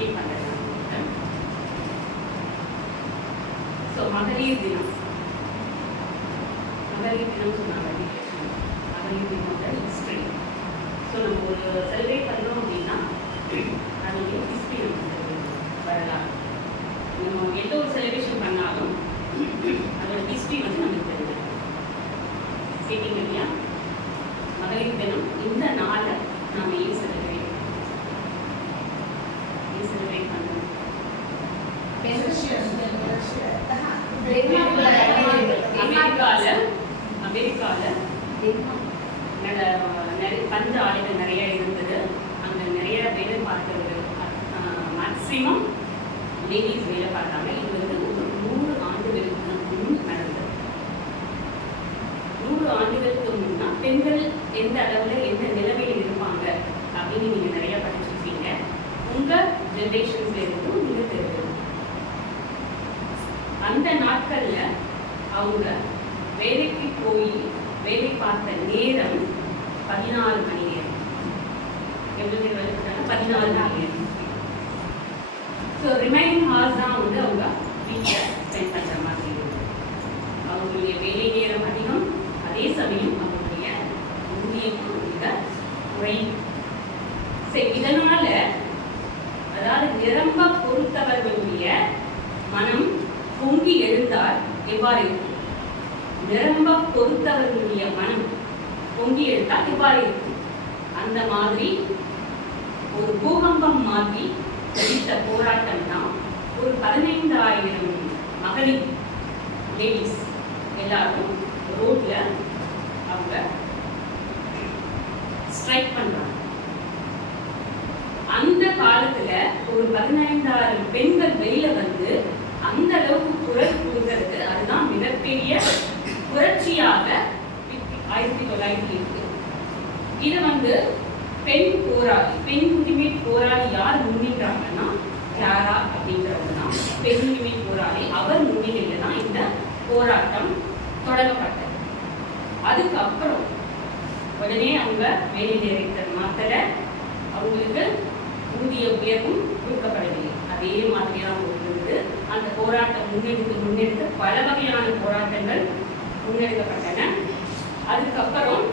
Dedicate பண்ணுறேன். So மகளிர் தினம் சொன்னாங்க. மகளிர் தினோட ஹிஸ்ட்ரி. ஸோ நம்ம ஒரு செலிப்ரேட் பண்ணுறோம் அப்படின்னா அதனுடைய ஹிஸ்ட்ரி நமக்கு வரலாம். நம்ம எந்த ஒரு செலிப்ரேஷன் பண்ணாலும் அதோட ஹிஸ்ட்ரி வந்து நமக்கு தெரியும். கேட்டீங்க இல்லையா? மகளிர் தினம் இந்த நாளை நாம் ஏன் செலிப்ரேட் பண்ணுறோம்? அமெரிக்காவில் பஞ்ச ஆலைகள் நிறைய இருந்தது. அங்கே நிறைய வேலை பார்க்கறது, மேக்சிமம் லேடிஸ் வேலை பார்த்தாங்க. இது வந்து ஒரு 100 ஆண்டுகளுக்கு முன் நடந்தது. 100 ஆண்டுகளுக்கு முன்னா பெண்கள் எந்த அளவில் எந்த நிலைமையில் இருப்பாங்க அப்படின்னு நீங்கள் நிறைய படிச்சிருக்கீங்க. உங்கள் ஜென்ரேஷன்ஸ்ல இருந்தும் நீங்கள் தெரிஞ்சுக்கணும். அந்த நாட்களில் அவங்க வேலைக்கு போய் வேலை பார்த்த நேரம் 14 மணி நேரம். எவ்வளவு நேரம் வேலை பார்த்தாங்க? 14 மணி நேரம். ஸோ ரிமைனிங் ஹார்ஸ் தான் வந்து அவங்க வீட்டில் ஸ்பெண்ட் பண்ணுற மாதிரி இருந்தது. அவங்களுடைய வேலை நேரம் அதிகம், அதே சமயம் அவங்களுடைய ஊதியமும் மிக குறையும். சரி, இதனால அதாவது நிரம்ப பொறுத்தவர்களுடைய மனம் பொங்கி எழுந்தால் எவ்வாறு இருக்கும்? நிரம்ப பொறுத்தவர்களுடைய மனம் பொங்கி எழுந்தால் எவ்வாறு இருக்கும்? அந்த மாதிரி ஒரு பூகம்பம் மாதிரி வெடித்த போராட்டம் தான் ஒரு 15,000 மகளிர் லேடிஸ் எல்லாரும் ரோட்ல அவங்க ஸ்ட்ரைக் பண்றாங்க. அந்த காலத்துல ஒரு 15,000 பெண்கள் வெளியில வந்து அந்த அளவுக்கு குரல் கொடுக்கிறது, அதுதான் மிகப்பெரிய புரட்சியாக 1908. இது வந்து பெண் போராளி, பெண் உரிமை போராளி யார் முன்னின்றாங்கன்னா கிளாரா அப்படிங்கிறவங்க தான் பெண் உரிமை போராளி. அவர் முன்னிலையில தான் இந்த போராட்டம் தொடங்கப்பட்டது. அதுக்கப்புறம் உடனே அவங்க வேலை நேரத்தை மாத்தல, அவங்களுக்கு ஊதிய உயர்வும் கொடுக்கப்படவில்லை. அதே மாதிரியான ஒரு அந்த போராட்டம் முன்னெடுத்து பல வகையான போராட்டங்கள் முன்னெடுக்கப்பட்டன. அதுக்கப்புறம்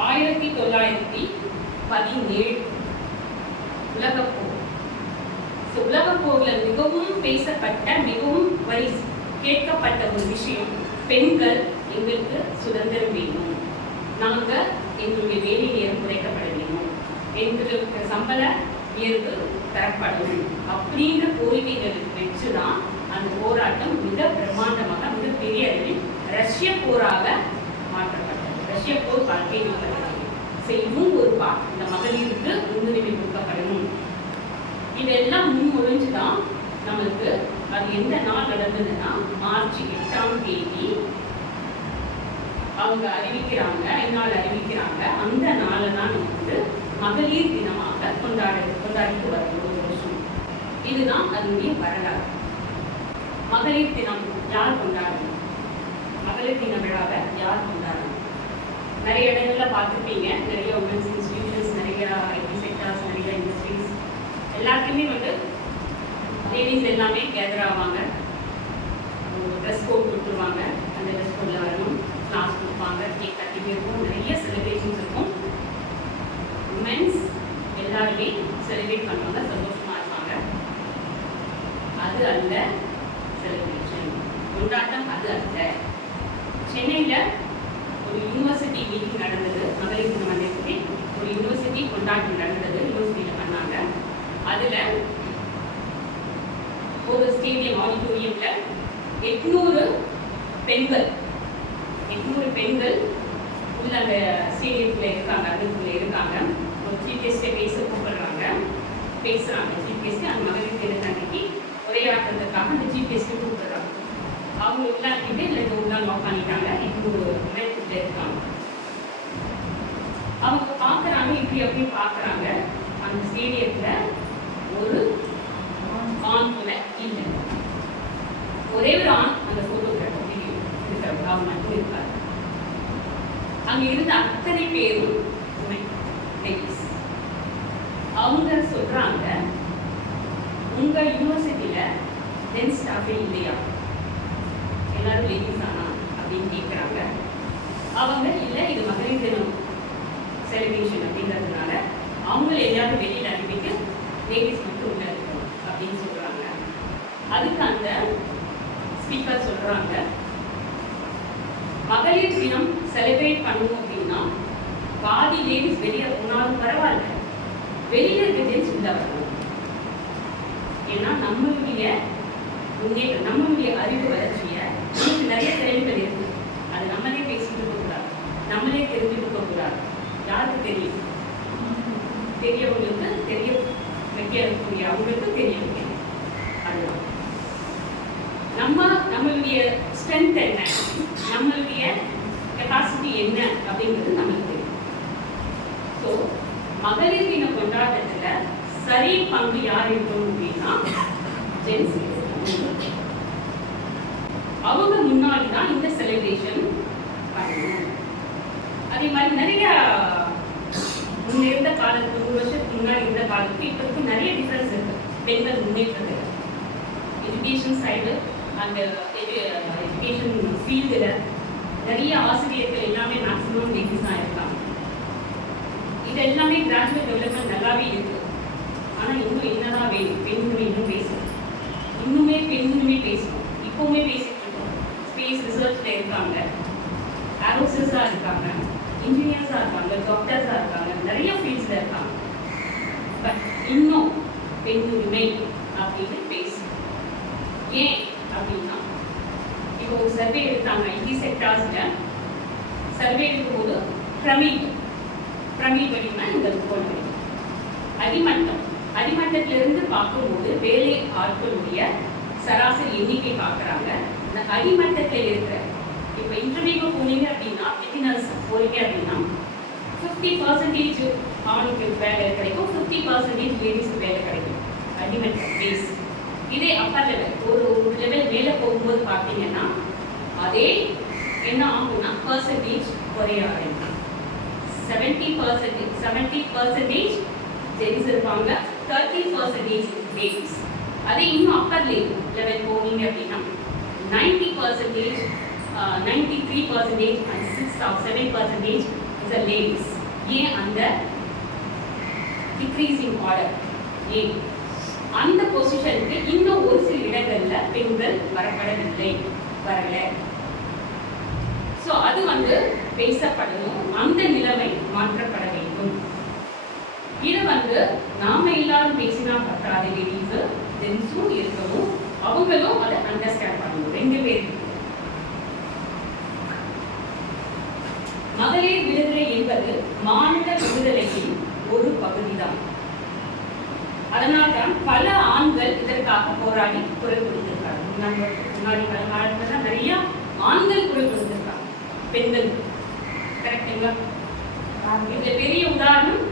1917 உலகப்போர். உலகப்போர்ல மிகவும் பேசப்பட்ட, மிகவும் கேட்கப்பட்ட ஒரு விஷயம், பெண்கள் எங்களுக்கு சுதந்திரம் வேணும், நாங்க எங்களுடைய வேலை நேரம் குறைக்கப்பட வேணும், எங்களுக்கு சம்பள உயர்வு தரப்படும் அப்படின்ற கோரிக்கைகள் வச்சுதான் அந்த போராட்டம் மிக பிரம்மாண்டமாக மிகப்பெரிய அளவில் ரஷ்ய போராக மாற்றப்பட்டது. ரஷ்ய போர் கேள்விப்பட்டது. இதுவும் ஒரு இந்த மகளிருக்கு முன்னுரிமை கொடுக்கப்படணும். இதெல்லாம் முன்மொழிஞ்சுதான் நம்மளுக்கு அது எந்த நாள் நடந்ததுன்னா மார்ச் 8ஆம் தேதி அவங்க அறிவிக்கிறாங்க. என்னால் அறிவிக்கிறாங்க. அந்த நாளை தான் நம்ம வந்து மகளிர் தினமாக கொண்டாடிட்டு வரணும் ஒரு வருஷம். இதுதான் அதனுடைய வரலாறு. மகளிர் தினம் யார் கொண்டாடணும்? மகளிர் தின விழாவை யார் கொண்டாடணும்? நிறைய இடங்கள்ல பார்த்துருப்பீங்க. நிறைய உமன்ஸ் இன்ஸ்டிடியூஷன்ஸ், நிறைய ஐடி செக்டர்ஸ், நிறைய இண்டஸ்ட்ரீஸ் எல்லாத்தையுமே வந்து லேடிஸ் எல்லாமே கேதர் ஆவாங்க. ட்ரெஸ் கோட் கொடுத்துருவாங்க. அந்த ட்ரெஸ் கோடில் வரணும், கிளாஸ் கொடுப்பாங்க, கேக் கட்டிங் இருக்கும், நிறைய செலிப்ரேஷன்ஸ் இருக்கும். உமன்ஸ் எல்லாருமே செலிப்ரேட் பண்ணுவாங்க, சந்தோஷமா இருப்பாங்க. அது அல்ல செலிப்ரேஷன், கொண்டாட்டம் அது அல்ல. சென்னையில் ஒரு யூனிவர்சிட்டி மீட்டிங் நடந்தது. மகளிர் தினம் அன்னைக்கு ஒரு யூனிவர்சிட்டி கொண்டாட்டம் நடந்தது. யூனிவர்சிட்டியில் பண்ணாங்க. அதில் ஒரு ஸ்டேடியம் ஆடிட்டோரியம்ல 800 பெண்கள் உள்ள அந்த ஸ்டேடியத்துல இருக்காங்க, அதுக்குள்ள இருக்காங்க. ஒரு சீஃப் கெஸ்ட்டை கூப்பிடுறாங்க, பேசுறாங்க. சீஃப் கெஸ்ட் அந்த மகளிர் தின அன்னைக்கு உரையாற்றுறதுக்காக அந்த சீஃப் கெஸ்ட்டை கூப்பிடுறாங்க. அவங்க உள்ளாக்கிட்டு இல்லை உள்ள லாக் பண்ணிட்டாங்க. 800 பேர் இருக்காங்க. அவங்க பார்க்குறாங்க, இப்படி அப்படி பார்க்குறாங்க. அந்த ஸ்டேடியத்துல ஒரு ஆண் கூட இல்லை. ஒரே ஒரு ஆண் அந்த போட்டோகிராஃபர் வீடியோ இருக்கிறவங்க அவங்க மட்டும் இருக்காரு. அங்க இருந்த அத்தனை பேரும் லேடிஸ். அவங்க சொல்றாங்க, யூனிவர்சிட்டியில் ஜென்ஸ் ஸ்டாஃபே இல்லையா, எல்லாரும் லேடிஸ் தானா அப்படின்னு கேட்குறாங்க. அவங்க இல்லை, இது மகளிர் தினம் செலிப்ரேஷன் அப்படிங்கிறதுனால அவங்கள எல்லாரும் வெளியில் அனுப்பிட்டு லேடிஸ் மட்டும் உள்ள இருக்கணும் அப்படின்னு சொல்கிறாங்க. அதுக்கு அந்த ஸ்பீக்கர் சொல்கிறாங்க, மகளிர் தினம் செலிப்ரேட் பண்ணுவோம் அப்படின்னா பாதி லேடிஸ் வெளியே போனாலும் பரவாயில்ல, வெளியில் இருக்க ஜென்ஸ் உள்ள வரணும். ஏன்னா நம்மளுடைய முன்னேற்றம், நம்மளுடைய அறிவு வளர்ச்சியை நிறைய திறன்கள் இருக்கு, அது நம்மளே பேசிட்டு இருக்கக்கூடாது, நம்மளே தெரிஞ்சுட்டு இருக்கக்கூடாது. யாருக்கு தெரியும்? தெரியவங்களுக்கு தெரிய வைக்கக்கூடிய அவங்களுக்கு தெரிய வைக்கணும். அதுதான் நம்மளுடைய ஸ்ட்ரென்த் என்ன, நம்மளுடைய கெப்பாசிட்டி என்ன அப்படிங்கிறது நம்மளுக்கு தெரியும். ஸோ மகளிர் தின கொண்டாட்டத்தில் சரி பங்கு யார் இருக்கணும் அப்படின்னா ஜென்ஸ். அவங்க முன்னாடி தான் இந்த செலிப்ரேஷன் பண்ணணும். அதே மாதிரி நிறைய முன்ன இருந்த காலத்துக்கு 100 வருஷத்துக்கு முன்னாடி இருந்த காலத்துக்கு இப்போதைக்கு நிறைய டிஃப்ரென்ஸ் இருக்கு. பெண்கள் முன்னேற்றத்தில் எஜுகேஷன் சைடு அந்த எஜுகேஷன் ஃபீல்டில் நிறைய ஆசிரியர்கள் எல்லாமே மேக்ஸிமம் லேடிஸ் தான் இருக்காங்க. இது எல்லாமே கிராஜுவேட் டெவலப்மெண்ட் நல்லாவே இருக்கு. ஆனால் இன்னும் என்னதான் வேணும்? பெண்ணுமே இன்னும் பேசணும், இன்னுமே பெண்ணுமே பேசணும். இப்போவுமே பேசிட்டு இருக்கோம். ஸ்பேஸ் ரிசர்ச்சில் இருக்காங்க, ஏரோசஸாக இருக்காங்க, இன்ஜினியர்ஸாக இருக்காங்க, டாக்டர்ஸாக இருக்காங்க, நிறைய ஃபீல்ட்ஸில் இருக்காங்க. பட் இன்னும் பெண்ணுரிமை அப்படின்னு பேசணும். ஏன் அப்படின்னா இப்போ ஒரு சர்வே எடுத்தாங்க ஐடி செக்டார்ஸில். சர்வே எடுக்கும்போது பிரமிட் படினா இந்த போல் அடிமட்டத்திலிருந்து பார்க்கும்போது வேலை ஆட்களுடைய சராசரி எண்ணிக்கை பார்க்குறாங்க. இந்த அடிமட்டத்தில் இருக்கிற இப்போ இன்டர்வியூக்கு போனீங்க அப்படின்னா பிகினர்ஸ் போறீங்க அப்படின்னா 50% ஆணுக்கு வேலை கிடைக்கும், 50% லேடிஸ்க்கு வேலை கிடைக்கும். அடிமட்ட பேஸ். இதே அப்பர் லெவல் ஒரு லெவல் மேலே போகும்போது பார்த்தீங்கன்னா அதே என்ன ஆகும்னா பர்சன்டேஜ் குறைய ஆரம்பிக்கும். 70% ஜென்ஸ் இருப்பாங்க, 30% லேடிஸ். அதே இன்னும் அப்பர் லெவல் போனீங்க அப்படின்னா 90%, 93% and 7% is the ladies. ஏன் அந்த டிக்ரீசிங் ஆர்டர்? ஏன் அந்த பொசிஷனுக்கு இன்னும் ஒரு சில இடங்கள்ல பெண்கள் வரல. ஸோ அது பேசப்படணும், அந்த நிலைமை மாற்றப்பட வேண்டும். இது நாம எல்லாரும் பேசினா பற்றாத, லேடிஸ் ஜென்ஸும் இருக்கணும், அவங்களும் அதை அண்டர்ஸ்டாண்ட் பண்ணணும். 2 பேருக்கு மகளிர் விடுதலை என்பது மாநில விடுதலையின் ஒரு பகுதிதான். அதனால்தான் பல ஆண்கள் இதற்காக போராடி குரல் கொடுத்திருக்காங்க. முன்னாடி காலத்துல நிறைய ஆண்கள் குரல் கொடுத்திருக்காங்க பெண்கள். கரெக்டுங்களா? இதுல பெரிய உதாரணம்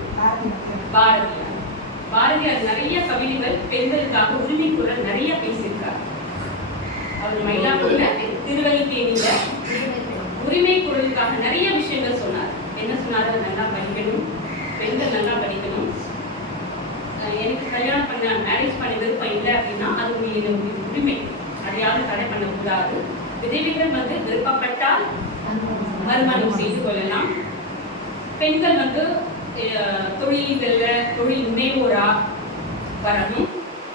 பாரதியார் நிறைய கவிதைகள் பெண்களுக்காக உரிமை குரல் நிறைய பேசியிருக்காங்க. அவர் மயிலாப்பூர்ல திருவல்லிக்கேணியில உரிமை குரலுக்காக நிறைய விஷயங்கள் சொன்னார். என்ன சொன்னார்? நல்லா படிக்கணும், பெண்கள் நல்லா படிக்கணும், எனக்கு கல்யாணம் பண்ண மேரேஜ் பண்ண விருப்பம் இல்லை அப்படின்னா அது உரிமை, அதையாவது தடை பண்ணக்கூடாது. விதவைகள் விருப்பப்பட்டால் மறுமணம் செய்து கொள்ளலாம். பெண்கள் தொழில் முனைவோரா வரணும்.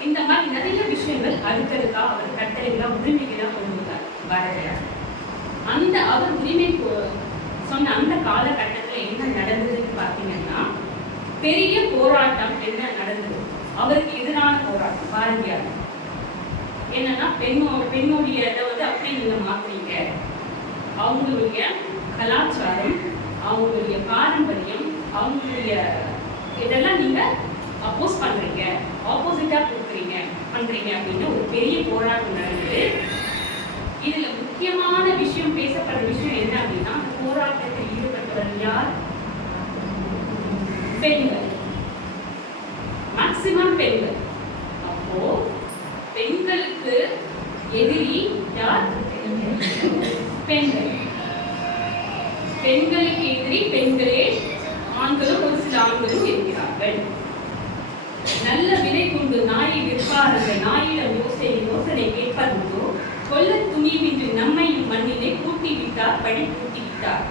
இந்த மாதிரி நிறைய விஷயங்கள் அடுத்ததுக்காக அவர் கட்டளைகளா உரிமைகளா கொண்டு வந்தார் பாரதியார். அந்த அவர் உரிமை சொன்ன அந்த காலகட்டத்தில் என்ன நடந்ததுன்னு பார்த்தீங்கன்னா பெரிய போராட்டம் என்ன நடந்தது? அவருக்கு எதிரான போராட்டம் பாரதியார். என்னன்னா பெண்ணுடைய இதை அப்படி நீங்க மாத்துறீங்க, அவங்களுடைய கலாச்சாரம், அவங்களுடைய பாரம்பரியம், அவங்களுடைய இதெல்லாம் நீங்க அப்போஸ் பண்றீங்க, ஆப்போசிட்டா பண்றீங்க அப்படின்னு ஒரு பெரிய போராட்டம் நடந்தது. இதுல முக்கியமான விஷயம், பேசப்படுற விஷயம் என்ன அப்படின்னா அந்த போராட்டத்தில் ஈடுபட்டவர் யார்? பெண்கள், மேக்சிமம் பெண்கள். அப்போ பெண்களுக்கு எதிரி யார்? பெண்கள். பெண்களுக்கு எதிரி பெண்களே, ஆண்களும் ஒரு சில ஆண்களும் இருக்கிறார்கள். நல்ல விலை கொண்டு நாயை விற்பார் அந்த நாயிடம் யோசனை கேட்பதுண்டோ கொல்ல துணிவின்றி நம்மையும் மண்ணிலே கூட்டி விட்டார் பழி கூட்டி விட்டார்.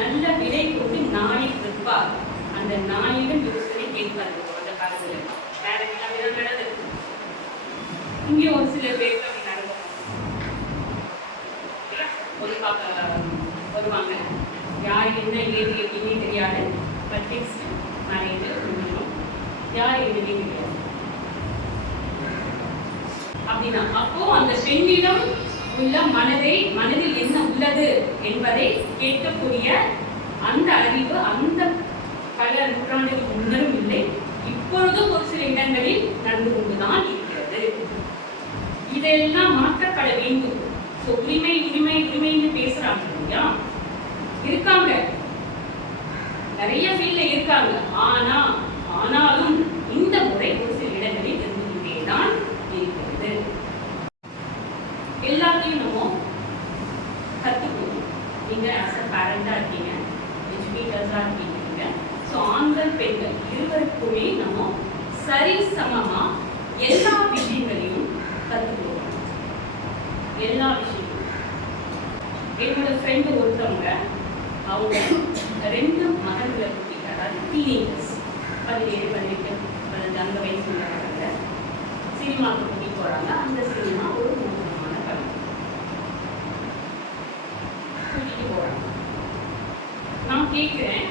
நல்ல விலை கொண்டு நாயை விற்பார் அந்த நாயிடம் யோசனை கேட்பதுண்டோ. அந்த காலத்துல நடந்தது. இங்கே ஒரு சில பேருக்கு அப்படி நடக்கும். ஒரு வருவாங்க, யார் என்ன ஏது எப்படின்னே தெரியாது, பட் ஃபிக்ஸ்ட் மேரேஜ் முடிஞ்சிடும், யார் எதுவுமே தெரியாது அப்படின்னா அப்போ அந்த பெண்ணிடம் உள்ள மனதில் என்ன உள்ளது என்பதை கேட்கக்கூடிய அந்த அறிவு அந்த பல நூற்றாண்டுகளுக்கு முன்னரும் இல்லை, இப்பொழுதும் ஒரு சில இடங்களில் நடந்து கொண்டுதான் இருக்கிறது. இதெல்லாம் மாற்றப்பட வேண்டும். உரிமை உரிமை உரிமைன்னு பேசுறாங்க இல்லையா, இருக்காங்க, நிறைய ஃபீல்ட்ல இருக்காங்க. ஆனாலும் இந்த முறை ஒரு சில இடங்களில் இருந்து கொண்டேதான் இருக்கிறது. எல்லாத்தையும் நம்ம கற்றுக்கணும். நீங்க ஆஸ் அ பேரண்டா இருக்கீங்க, எஜுகேட்டர்ஸா இருக்கீங்க. ஸோ ஆண்கள் பெண்கள் இருவருக்குமே நம்ம சரி சமமா எல்லா விஷயங்களையும் கற்றுக்கணும். எல்லா விஷயமும். என்னோட ஃப்ரெண்டு ஒருத்தவங்க, அவங்க 2 மகன்களை கூட்டிட்டு, அதாவது டீனேஜர்ஸ் 17, 18, 15 அந்த வயசு உள்ளவங்க சினிமாவுக்கு கூட்டிட்டு போறாங்க. அந்த சினிமா ஒரு மோசமான படம் கூட்டிட்டு போறாங்க. நான் கேட்கிறேன்,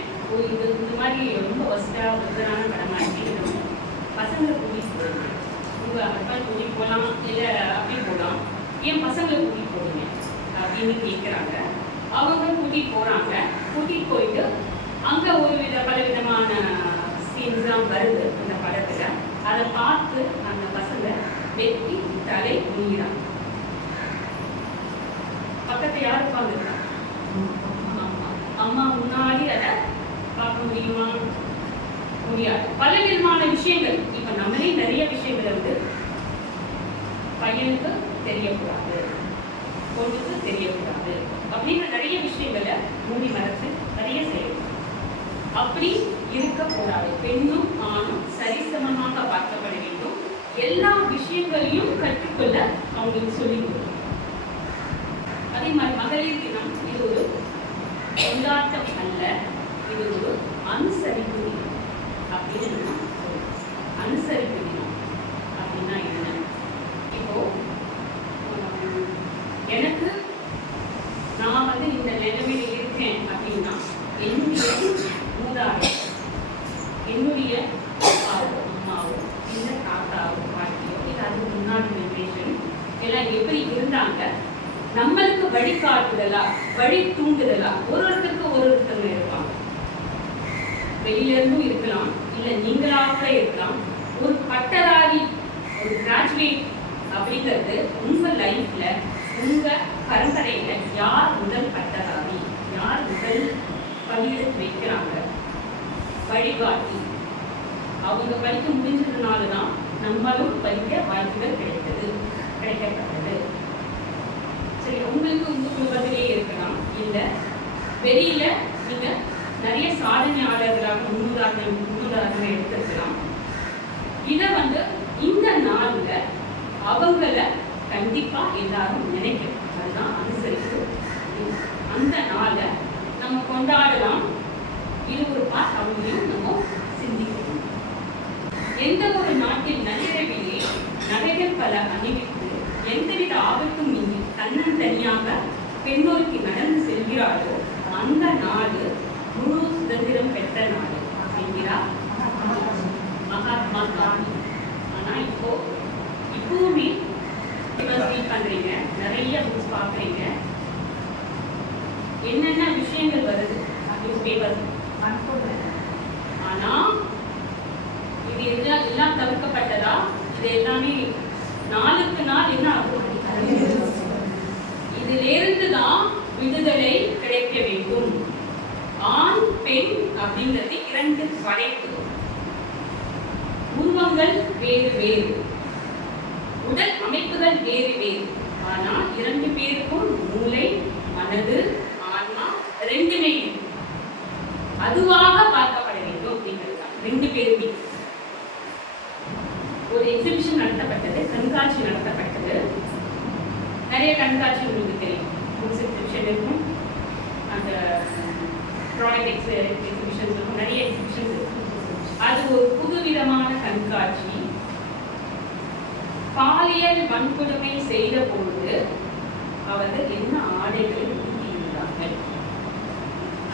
இது இந்த மாதிரி ரொம்ப வசதியான படமா இருக்கு, பசங்களை கூட்டிட்டு போறாங்க, உங்க ஹஸ்பண்ட் கூட்டிட்டு போகலாம் இல்லை அப்படி போகலாம், ஏன் பசங்களை கூட்டிட்டு போடுங்க அப்படின்னு கேட்குறாங்க. அவங்க கூட்டிட்டு போறாங்க. கூட்டிட்டு போயிட்டு அங்க பல விதமான சீன்ஸ்லாம் வருது அந்த படத்துல. அதை பார்த்து அந்த பசங்க வெட்டி தலை குனிகிறாங்க. பக்கத்துல யார் உட்காந்துருக்காங்க? அம்மா முன்னாடி அதை பார்க்க முடியுமா? முடியாது. பல விதமான விஷயங்கள். இப்ப நம்மளே நிறைய விஷயங்களை வந்து பையனுக்கு தெரியக்கூடாது, பொண்ணுக்கு தெரியக்கூடாது அப்படின்னு நிறைய விஷயங்களை மூடி மறைச்சு நிறைய செய்யணும். அப்படி இருக்கக்கூடாது. பெண்ணும் ஆணும் சரிசமமாக பார்க்கப்பட வேண்டும். எல்லா விஷயங்களையும் கற்றுக்கொள்ள அவங்களுக்கு சொல்லிக் கொடுக்கணும். அதே மாதிரி மகளிர் தினம் இது ஒரு கொண்டாட்டம் அல்ல, இது ஒரு அனுசரிப்பு தினம் அப்படின்னு நம்ம சொல்லுவோம். அனுசரிப்பு தினம் அப்படின்னா என்ன? இப்போ எனக்கு நான் வந்து இந்த நிலைமையில இருக்கேன் அப்படின்னா என்னுடைய மூதாதை, என்னுடைய அப்பாவோ அம்மாவோ இல்லை தாத்தாவோ பாட்டியோ இல்லை அதுக்கு முன்னாடி ஜெனரேஷன் எல்லாம் எப்படி இருந்தாங்க, நம்மளுக்கு வழிகாட்டுதலா வழி தூண்டுதலா ஒருத்தருக்கு ஒருத்தங்க இருப்பாங்க. வெளியில இருந்தும் இருக்கலாம், இல்லை நீங்களாக இருக்கலாம். ஒரு பட்டதாரி, ஒரு கிராஜுவேட் அப்படிங்கிறது உங்க லைஃப்ல உங்க பரம்பரையில யார் முதல் பட்டதாரி, யார் முதல் பள்ளியில் வைக்கிறாங்க, வழிகாட்டி, அவங்க படிக்க முடிஞ்சதுனாலதான் நம்மளும் படிக்க வாய்ப்புகள் கிடைக்கப்பட்டது. சரி, உங்களுக்கு உங்க குடும்பத்திலே இருக்கலாம், இல்ல வெளியில நீங்க நிறைய சாதனையாளர்களாக முன்னுதாரணம் எடுத்திருக்கலாம். இத வந்து இந்த நாள்ல அவங்கள கண்டிப்பா எல்லாரும் நினைக்கணும். அதுதான் அனுசரிப்பு. அந்த நாளை நம்ம கொண்டாடலாம். இது ஒரு பார்ட் அவங்களையும் நம்ம சிந்திக்கணும். எந்த ஒரு நாட்டின் நள்ளிரவிலே நகைகள் பல அணிவித்து எந்தவித ஆபத்தும் இன்றி தன்னந்தனியாக பெண்ணோருக்கு நடந்து செல்கிறாரோ அந்த நாடு முழு சுதந்திரம் பெற்ற நாடு என்கிறார் மகாத்மா காந்தி. ஆனா இப்பவுமே ரீட் பண்றீங்க, நிறைய புக்ஸ் பாக்குறீங்க, என்னென்ன விஷயங்கள் வருது நியூஸ் பேப்பர். ஆனா இது எல்லாம் தவிர்க்கப்பட்டதா? இது எல்லாமே நாளுக்கு நாள் என்ன ஆகும்? இதிலிருந்து தான் விடுதலை கிடைக்க வேண்டும். ஆண் பெண் அப்படிங்கிறது 2 படைப்பு. உருவங்கள் வேறு வேறு, உடல் அமைப்புகள் வேறு வேறு. ஆனா 2 பேருக்கும் மூளை, மனது, ஆன்மா 2மே அதுவாக பார்க்கப்பட வேண்டும் அப்படிங்கிறது 2 பேருமே. ஒரு எக்ஸிபிஷன் நடத்தப்பட்டது, கண்காட்சி நடத்தப்பட்டது. நிறைய கண்காட்சி உங்களுக்கு தெரியும், புக்ஸ் எக்ஸிபிஷன் இருக்கும், அந்த ப்ராடக்ட் எக்ஸிபிஷன்ஸ் இருக்கும், நிறைய எக்ஸிபிஷன்ஸ் இருக்கும். அது ஒரு புதுவிதமான கண்காட்சி. பாலியல் வன்கொடுமை செய்த பொழுது அவர்கள் என்ன ஆடைகளை உடுத்தியிருந்தார்கள்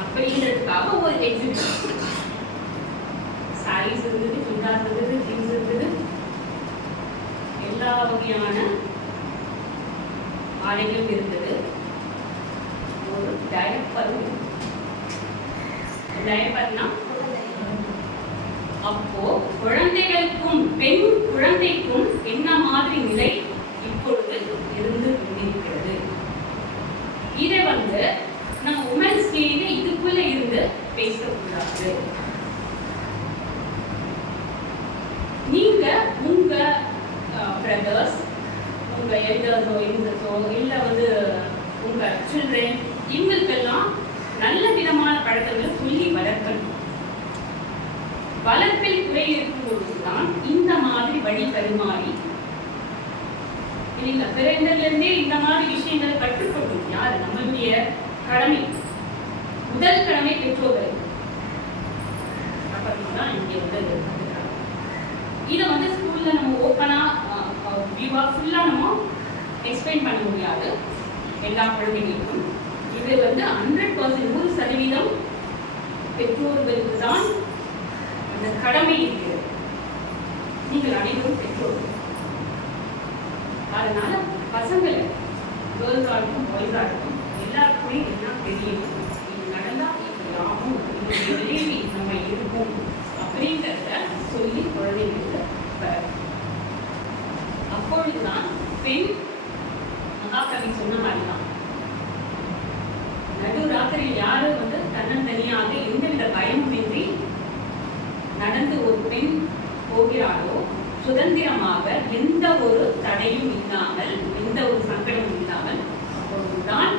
அப்படின்றதுக்காக ஒரு எக்ஸிபிஷன். சாரீஸ் இருந்தது, சுடிதார் இருந்தது, ஜீன்ஸ் இருந்தது, எல்லா வகையான ஆடைகளும் இருந்தது. ஒரு டயப்பரும், டயப்பர்னா அப்போ குழந்தைகளுக்கும் பெண் குழந்தைக்கும் என்ன மாதிரி நிலை இப்பொழுது இருந்து கொண்டிருக்கிறது. இதை நம்ம உமன்ஸ் டேல இதுக்குள்ள இருந்து பேசக்கூடாது. நீங்க உங்க பிரதர்ஸ், உங்க எல்டர்ஸோ இன்சஸோ இல்ல உங்க சில்ட்ரன், இவங்களுக்கெல்லாம் நல்ல விதமான பழக்கங்களை சொல்லி வளர்க்கணும். வளர்ப்பில் குறை இருக்கும் பொழுதுதான் இந்த மாதிரி வழி பரிமாறி இல்லைங்களா, பிறந்ததிலிருந்தே இந்த மாதிரி விஷயங்களை கற்றுக்கொள்ளும். யாரு? நம்மளுடைய கடமை, முதல் கடமை பெற்றோர்கள். அப்புறமா தான் இங்க இதை ஸ்கூல்ல நம்ம ஓப்பனா வியூவா ஃபுல்லா நம்ம எக்ஸ்பிளைன் பண்ண முடியாது எல்லா குழந்தைகளுக்கும். இது 100% 100% பெற்றோர்களுக்கு தான் அந்த கடமை இருக்கிறது. நீங்கள் அனைவரும் பெற்றோர்கள். அதனால பசங்களை, கேர்ள்ஸா இருக்கும் பாய்ஸா இருக்கும், எல்லாருக்குமே என்ன தெரியும், இது நடந்தா இப்படி ஆகும், இது நம்ம இருக்கும் அப்படின்றத சொல்லி குழந்தைங்களுக்கு அப்பொழுதுதான் பெண் மகாகவி சொன்ன மாதிரிதான் நடு ராத்திரியில் யாரு தன்னந்தனியாக எந்தவித பயமுமின்றி நடந்து ஒரு பெண் போகிறாளோ, சுதந்திரமாக எந்த ஒரு தடையும் இல்லாமல், எந்த ஒரு சங்கடமும் இல்லாமல், அப்பொழுதுதான்